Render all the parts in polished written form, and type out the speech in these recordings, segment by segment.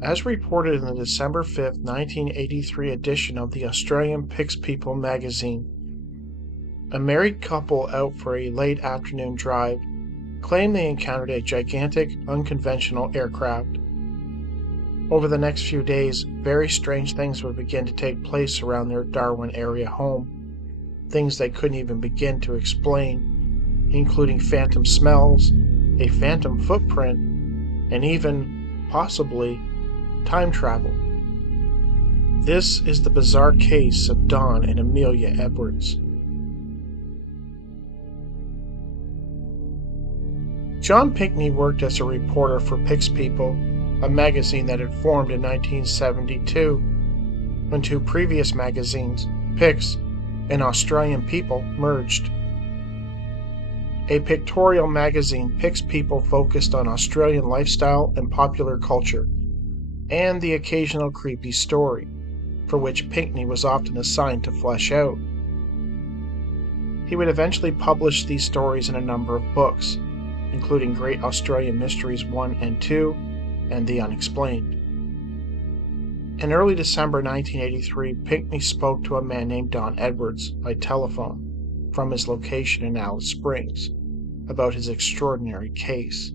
As reported in the December 5, 1983 edition of the Australian Pix-People magazine, a married couple out for a late afternoon drive claimed they encountered a gigantic, unconventional aircraft. Over the next few days, very strange things would begin to take place around their Darwin area home, things they couldn't even begin to explain, including phantom smells, a phantom footprint, and even, possibly, time travel. This is the bizarre case of Don and Amelia Edwards. John Pinkney worked as a reporter for Pix-People, a magazine that had formed in 1972, when two previous magazines, Pix and Australian People, merged. A pictorial magazine, Pix-People focused on Australian lifestyle and popular culture, and the occasional creepy story, for which Pinkney was often assigned to flesh out. He would eventually publish these stories in a number of books, including Great Australian Mysteries 1 and 2, and The Unexplained. In early December 1983, Pinkney spoke to a man named Don Edwards by telephone from his location in Alice Springs about his extraordinary case.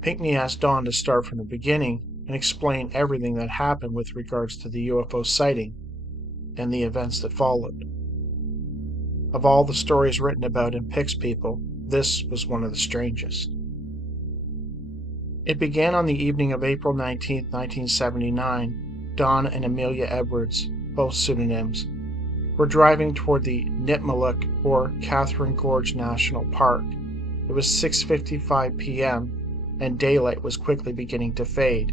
Pinkney asked Don to start from the beginning and explain everything that happened with regards to the UFO sighting and the events that followed. Of all the stories written about in Pix-People, this was one of the strangest. It began on the evening of April 19, 1979. Don and Amelia Edwards, both pseudonyms, were driving toward the Nitmaluk or Catherine Gorge National Park. It was 6:55 p.m. and daylight was quickly beginning to fade.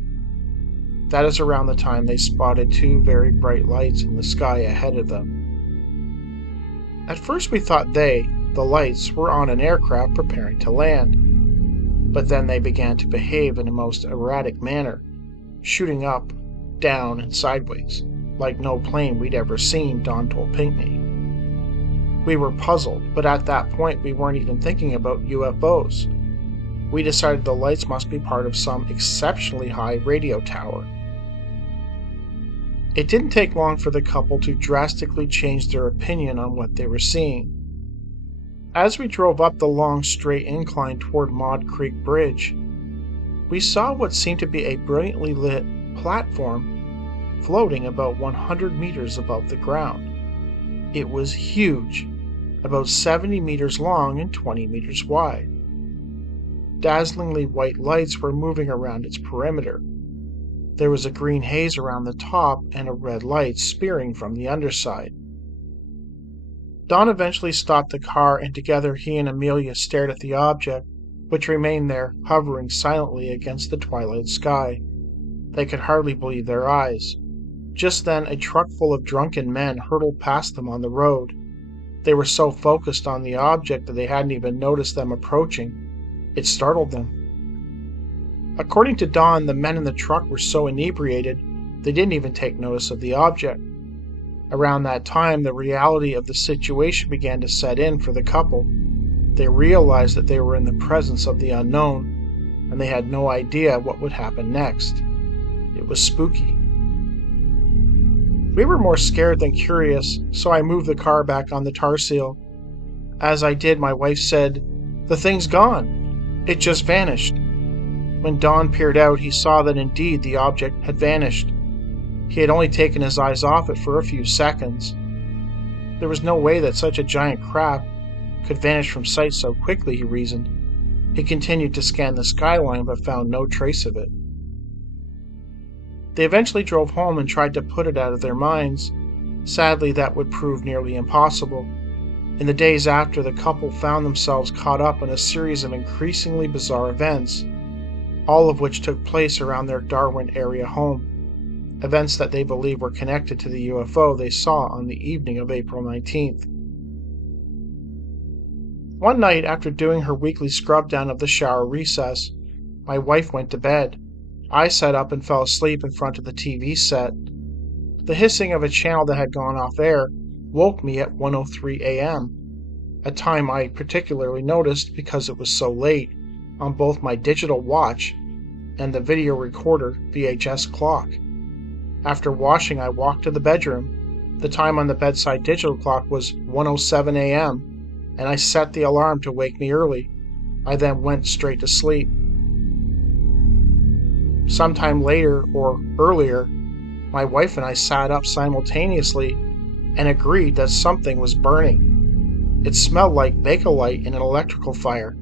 That is around the time they spotted two very bright lights in the sky ahead of them. At first we thought the lights, were on an aircraft preparing to land, but then they began to behave in a most erratic manner, shooting up, down, and sideways, like no plane we'd ever seen, Don told Pinkney. We were puzzled, but at that point we weren't even thinking about UFOs. We decided the lights must be part of some exceptionally high radio tower. It didn't take long for the couple to drastically change their opinion on what they were seeing. As we drove up the long straight incline toward Maud Creek Bridge, we saw what seemed to be a brilliantly lit platform floating about 100 meters above the ground. It was huge, about 70 meters long and 20 meters wide. Dazzlingly white lights were moving around its perimeter. There was a green haze around the top and a red light spearing from the underside. Don eventually stopped the car, and together he and Amelia stared at the object, which remained there, hovering silently against the twilight sky. They could hardly believe their eyes. Just then, a truck full of drunken men hurtled past them on the road. They were so focused on the object that they hadn't even noticed them approaching. It startled them. According to Don, the men in the truck were so inebriated they didn't even take notice of the object. Around that time, the reality of the situation began to set in for the couple. They realized that they were in the presence of the unknown, and they had no idea what would happen next. It was spooky. We were more scared than curious, so I moved the car back on the tar seal. As I did, my wife said, "The thing's gone. It just vanished." When Don peered out, he saw that indeed the object had vanished. He had only taken his eyes off it for a few seconds. There was no way that such a giant craft could vanish from sight so quickly, he reasoned. He continued to scan the skyline but found no trace of it. They eventually drove home and tried to put it out of their minds. Sadly, that would prove nearly impossible. In the days after, the couple found themselves caught up in a series of increasingly bizarre events, all of which took place around their Darwin area home. Events that they believe were connected to the UFO they saw on the evening of April 19th. One night, after doing her weekly scrub down of the shower recess, my wife went to bed. I sat up and fell asleep in front of the TV set. The hissing of a channel that had gone off air woke me at 1:03 a.m., a time I particularly noticed because it was so late, on both my digital watch and the video recorder VHS clock. After washing, I walked to the bedroom. The time on the bedside digital clock was 1:07 a.m., and I set the alarm to wake me early. I then went straight to sleep. Sometime later, or earlier, my wife and I sat up simultaneously and agreed that something was burning. It smelled like bakelite in an electrical fire.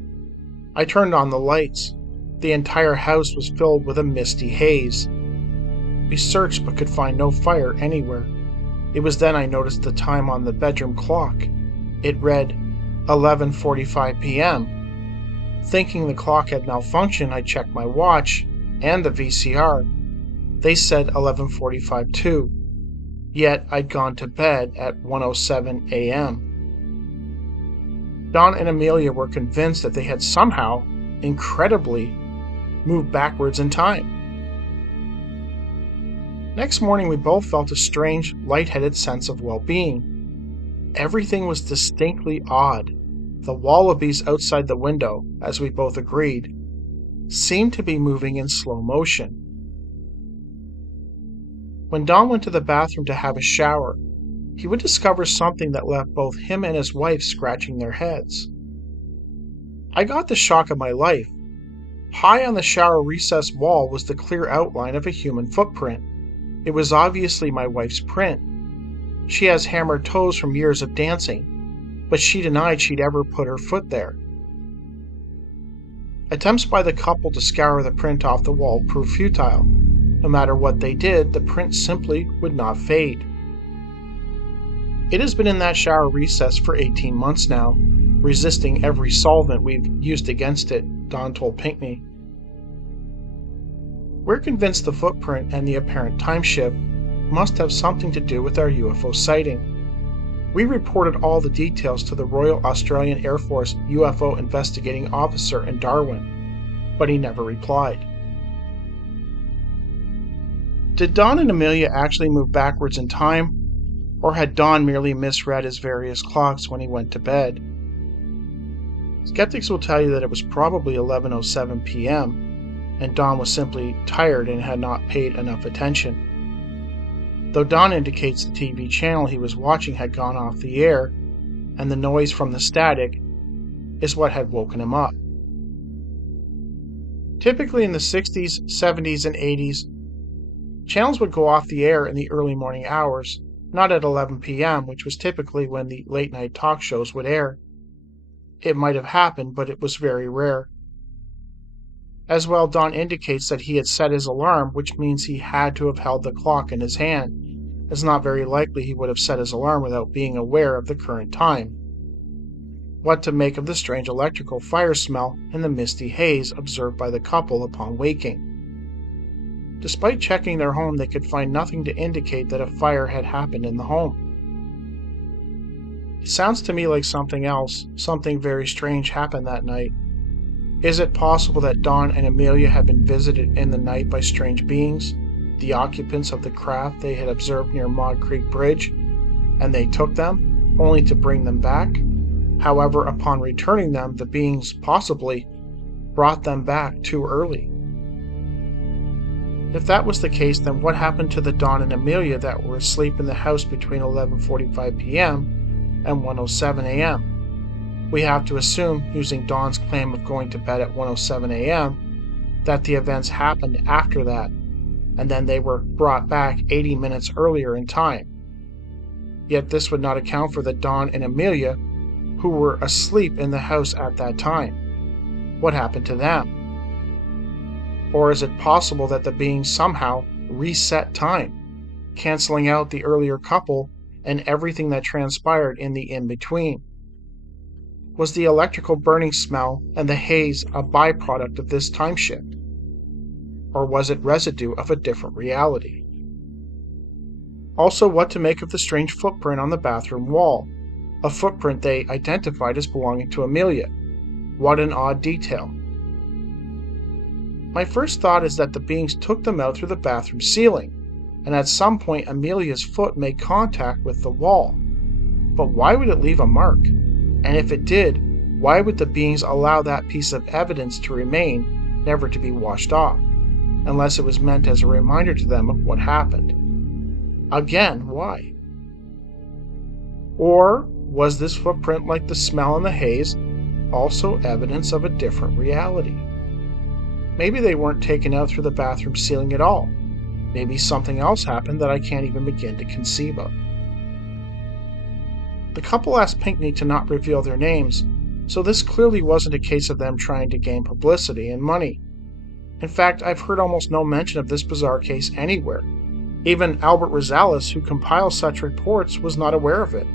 I turned on the lights. The entire house was filled with a misty haze. We searched but could find no fire anywhere. It was then I noticed the time on the bedroom clock. It read 11:45 p.m. Thinking the clock had malfunctioned, I checked my watch and the VCR. They said 11:45 too, yet I'd gone to bed at 1:07 a.m. Don and Amelia were convinced that they had somehow, incredibly, moved backwards in time. Next morning, we both felt a strange, lightheaded sense of well-being. Everything was distinctly odd. The wallabies outside the window, as we both agreed, seemed to be moving in slow motion. When Don went to the bathroom to have a shower, he would discover something that left both him and his wife scratching their heads. I got the shock of my life. High on the shower recess wall was the clear outline of a human footprint. It was obviously my wife's print. She has hammered toes from years of dancing, but she denied she'd ever put her foot there. Attempts by the couple to scour the print off the wall proved futile. No matter what they did, the print simply would not fade. It has been in that shower recess for 18 months now, resisting every solvent we've used against it, Don told Pinkney. We're convinced the footprint and the apparent time shift must have something to do with our UFO sighting. We reported all the details to the Royal Australian Air Force UFO investigating officer in Darwin, but he never replied. Did Don and Amelia actually move backwards in time, or had Don merely misread his various clocks when he went to bed? Skeptics will tell you that it was probably 11:07 p.m., and Don was simply tired and had not paid enough attention. Though Don indicates the TV channel he was watching had gone off the air, and the noise from the static is what had woken him up. Typically in the 60s, 70s, and 80s, channels would go off the air in the early morning hours, not at 11 p.m., which was typically when the late-night talk shows would air. It might have happened, but it was very rare. As well, Don indicates that he had set his alarm, which means he had to have held the clock in his hand. It's not very likely he would have set his alarm without being aware of the current time. What to make of the strange electrical fire smell and the misty haze observed by the couple upon waking? Despite checking their home, they could find nothing to indicate that a fire had happened in the home. It sounds to me like something else, something very strange happened that night. Is it possible that Don and Amelia had been visited in the night by strange beings, the occupants of the craft they had observed near Maud Creek Bridge, and they took them, only to bring them back? However, upon returning them, the beings possibly brought them back too early. If that was the case, then what happened to the Don and Amelia that were asleep in the house between 11:45 p.m. and 1:07 a.m.? We have to assume, using Don's claim of going to bed at 1:07 a.m., that the events happened after that, and then they were brought back 80 minutes earlier in time. Yet this would not account for the Don and Amelia who were asleep in the house at that time. What happened to them? Or is it possible that the beings somehow reset time, canceling out the earlier couple and everything that transpired in the in-between? Was the electrical burning smell and the haze a byproduct of this time shift? Or was it residue of a different reality? Also, what to make of the strange footprint on the bathroom wall, a footprint they identified as belonging to Amelia. What an odd detail. My first thought is that the beings took them out through the bathroom ceiling, and at some point Amelia's foot made contact with the wall. But why would it leave a mark? And if it did, why would the beings allow that piece of evidence to remain, never to be washed off? unless it was meant as a reminder to them of what happened. Again, why? Or was this footprint, like the smell in the haze, also evidence of a different reality? Maybe they weren't taken out through the bathroom ceiling at all. Maybe something else happened that I can't even begin to conceive of. The couple asked Pinkney to not reveal their names, so this clearly wasn't a case of them trying to gain publicity and money. In fact, I've heard almost no mention of this bizarre case anywhere. Even Albert Rosales, who compiles such reports, was not aware of it.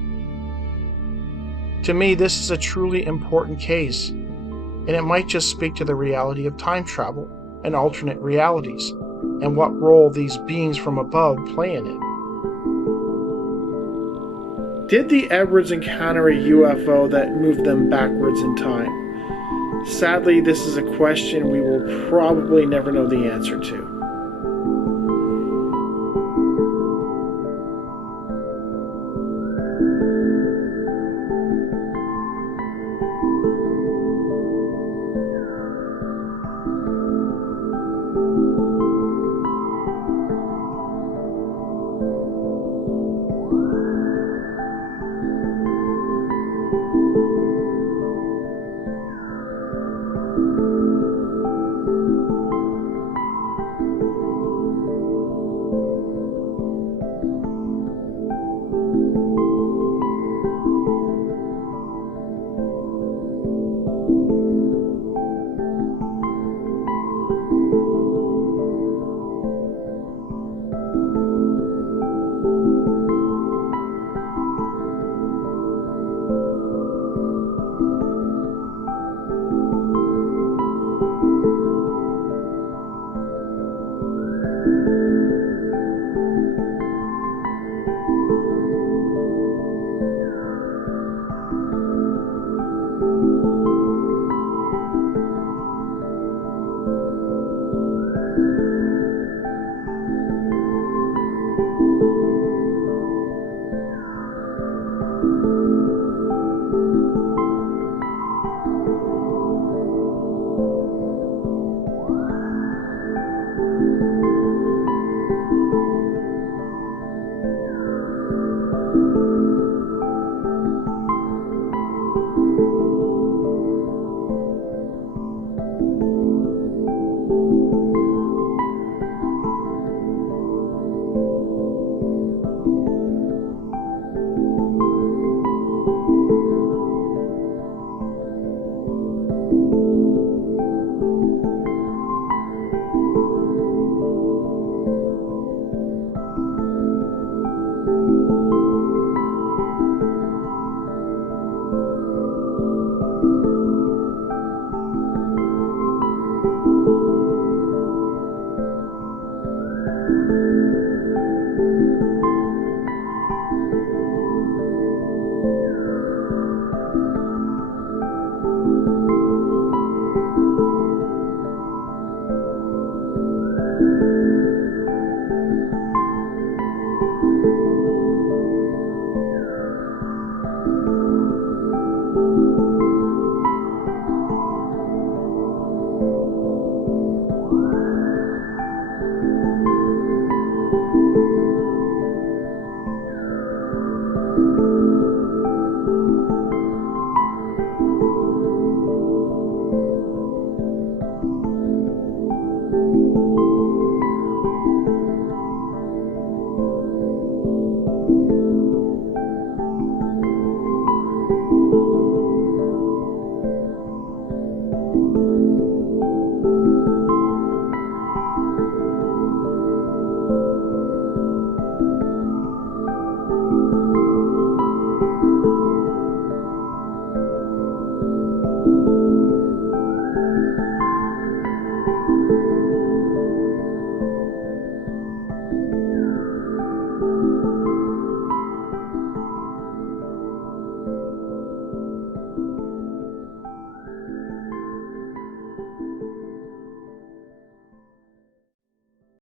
To me, this is a truly important case, and it might just speak to the reality of time travel and alternate realities, and what role these beings from above play in it. Did the Edwards encounter a UFO that moved them backwards in time? Sadly, this is a question we will probably never know the answer to.